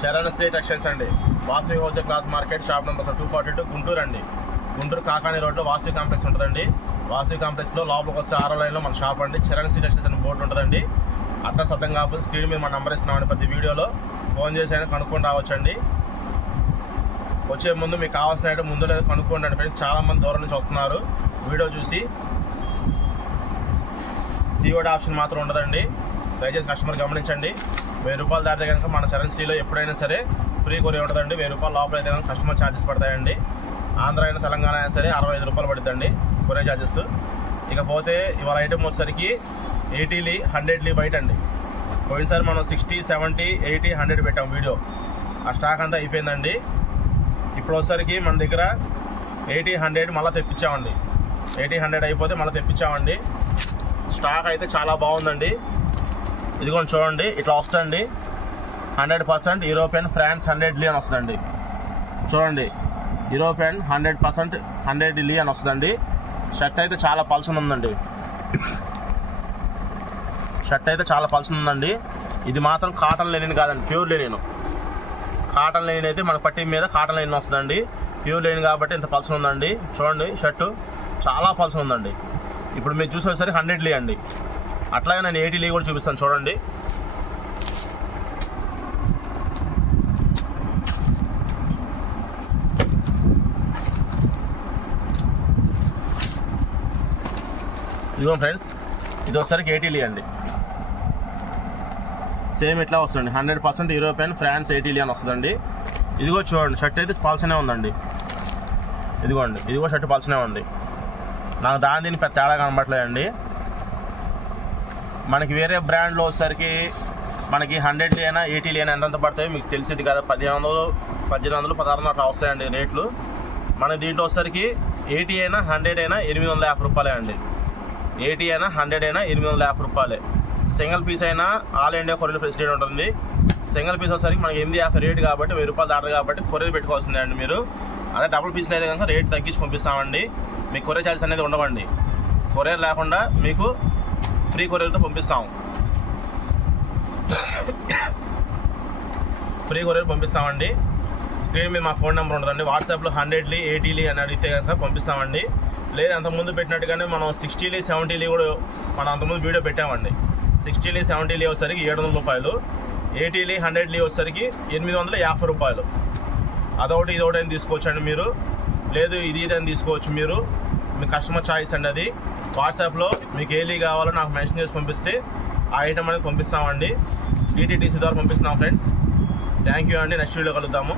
Charan Shri textiles అండి. Vasavi wholesale cloth market, shop number 242, Guntur అండి. గుంటూరు కాకాని రోడ్లో వాసవి కాంప్లెక్స్ ఉంటుందండి. వాసవి కాంప్లెక్స్లో లోపలికి వస్తే 6వ లైన్లో మన షాప్ అండి. చరణ్ శ్రీ టెక్స్టైల్స్ అనే బోర్డు ఉంటుందండి. అడ్రస్ అర్థం కాకపోతే స్క్రీన్ మీద మన నెంబర్ ఇస్తున్నామండి. ప్రతి వీడియోలో ఫోన్ చేసి అయినా కనుక్కొని రావచ్చండి. వచ్చే ముందు మీకు కావాల్సిన ఐటమ్ ముందు లేదా కనుక్కోండి ఫ్రెండ్స్. చాలామంది దూరం నుంచి వస్తున్నారు వీడియో చూసి. సీఓడి ఆప్షన్ మాత్రం ఉండదండి, దయచేసి కస్టమర్ గమనించండి. 1000 రూపాయలు దాటితే కనుక మన చరణ్ శ్రీలో ఎప్పుడైనా సరే ఫ్రీ కొరియర్ ఉంటుందండి. 1000 రూపాయల లోపల అయితే కనుక కస్టమర్ ఛార్జెస్ పడతాయండి. ఆంధ్ర అయినా తెలంగాణ అయినా సరే 65 రూపాయలు పడుతుందండి కొరియర్ ఛార్జెస్. ఇకపోతే ఇవాళ ఐటమ్ వచ్చేసరికి 80 లీ 100 లీ బయట అండి. పోయినసారి మనం 60, 70, 80, 100 పెట్టాం వీడియో. ఆ స్టాక్ అంతా అయిపోయిందండి. ఇప్పుడు వచ్చేసరికి మన దగ్గర 80, 100 మళ్ళీ తెప్పించామండి. 80, 100 అయిపోతే మళ్ళీ తెప్పించామండి. స్టాక్ అయితే చాలా బాగుందండి. ఇదిగోండి చూడండి, ఇట్లా వస్తుందండి. 100% యూరోపియన్ ఫ్రాన్స్ 100 లీ అని వస్తుందండి. చూడండి, యూరోపియన్ 100% 100 లీ అని వస్తుందండి. షర్ట్ అయితే చాలా పల్సన్ ఉందండి. షర్ట్ అయితే చాలా పల్సన్ ఉందండి. ఇది మాత్రం కాటన్ లెనిన్ కాదండి, ప్యూర్ లెనిన్. కాటన్ లెనిన్ అయితే మన పట్టీ మీద కాటన్ లెనిన్ వస్తుందండి. ప్యూర్ లెనిన్ కాబట్టి ఇంత పల్సన్ ఉందండి. చూడండి, షర్టు చాలా పల్సన్ ఉందండి. ఇప్పుడు మీరు చూసేసరికి 100 లీ అండి. అట్లాగే నేను 80 లీ కూడా చూపిస్తాను చూడండి. ఇదిగో ఫ్రెండ్స్, ఇది వచ్చేసరికి 80 లీ అండి. సేమ్ ఇట్లా వస్తుంది. 100% యూరోపియన్ ఫ్రాన్స్ 80 లీ అని వస్తుందండి. ఇదిగో చూడండి, షర్ట్ అయితే పల్సనే ఉందండి. ఇదిగోండి, ఇదిగో షర్ట్ పల్సనే ఉంది. నాకు దీని పెద్ద తేడా కనబడలేదండి. మనకి వేరే బ్రాండ్లో వచ్చేసరికి మనకి 100 లీ అయినా 80 లీ అయినా ఎంతెంత పడతాయో మీకు తెలిసింది కదా. 1500, 1800, 1600 అట్లా వస్తాయండి రేట్లు. మన దీంట్లో వచ్చేసరికి 80 అయినా 100 అయినా 850 రూపాయలే అండి. 80 అయినా 100 అయినా 850 రూపాయలే. సింగిల్ పీస్ అయినా ఆల్ ఇండియా కొరియర్ ఫెసిలిటీ ఉంటుంది. సింగిల్ పీస్ వచ్చేసరికి మనకి 850 రేటు కాబట్టి 1000 రూపాయలు దాటదు కాబట్టి కొరియర్ పెట్టుకోవాల్సిందే అండి మీరు. అదే డబుల్ పీస్లో అయితే కనుక రేట్ తగ్గించి పంపిస్తామండి. మీకు కొరియర్ ఛార్జెస్ అనేది ఉండవండి. కొరియర్ లేకుండా మీకు ఫ్రీ కొరియర్తో పంపిస్తాము. ఫ్రీ కొరియర్ పంపిస్తామండి. స్క్రీన్ మీద మా ఫోన్ నెంబర్ ఉంటుందండి. వాట్సాప్లో 100 లీ 80 లీ అని అడిగితే కనుక పంపిస్తామండి. లేదు అంతకుముందు పెట్టినట్టుగానే మనం 60 లీ 70 లీ కూడా మనం అంతకుముందు వీడియో పెట్టామండి. 60 లీ 70 లీ వచ్చేసరికి 700 రూపాయలు, 80 లీ 100 లీ వచ్చేసరికి 850 రూపాయలు. అదొకటి ఇదొకటి అని తీసుకోవచ్చండి మీరు. లేదు ఇది అని తీసుకోవచ్చు మీరు. మీ కస్టమర్ చాయిస్ అండి అది. వాట్సాప్లో మీకు ఏ లీ కావాలో నాకు మెన్షన్ చేసి పంపిస్తే ఆ ఐటమ్ అనేది పంపిస్తామండి. DTDC ద్వారా పంపిస్తున్నాం ఫ్రెండ్స్. థ్యాంక్ యూ అండి. నెక్స్ట్ వీడియో కలుద్దాము.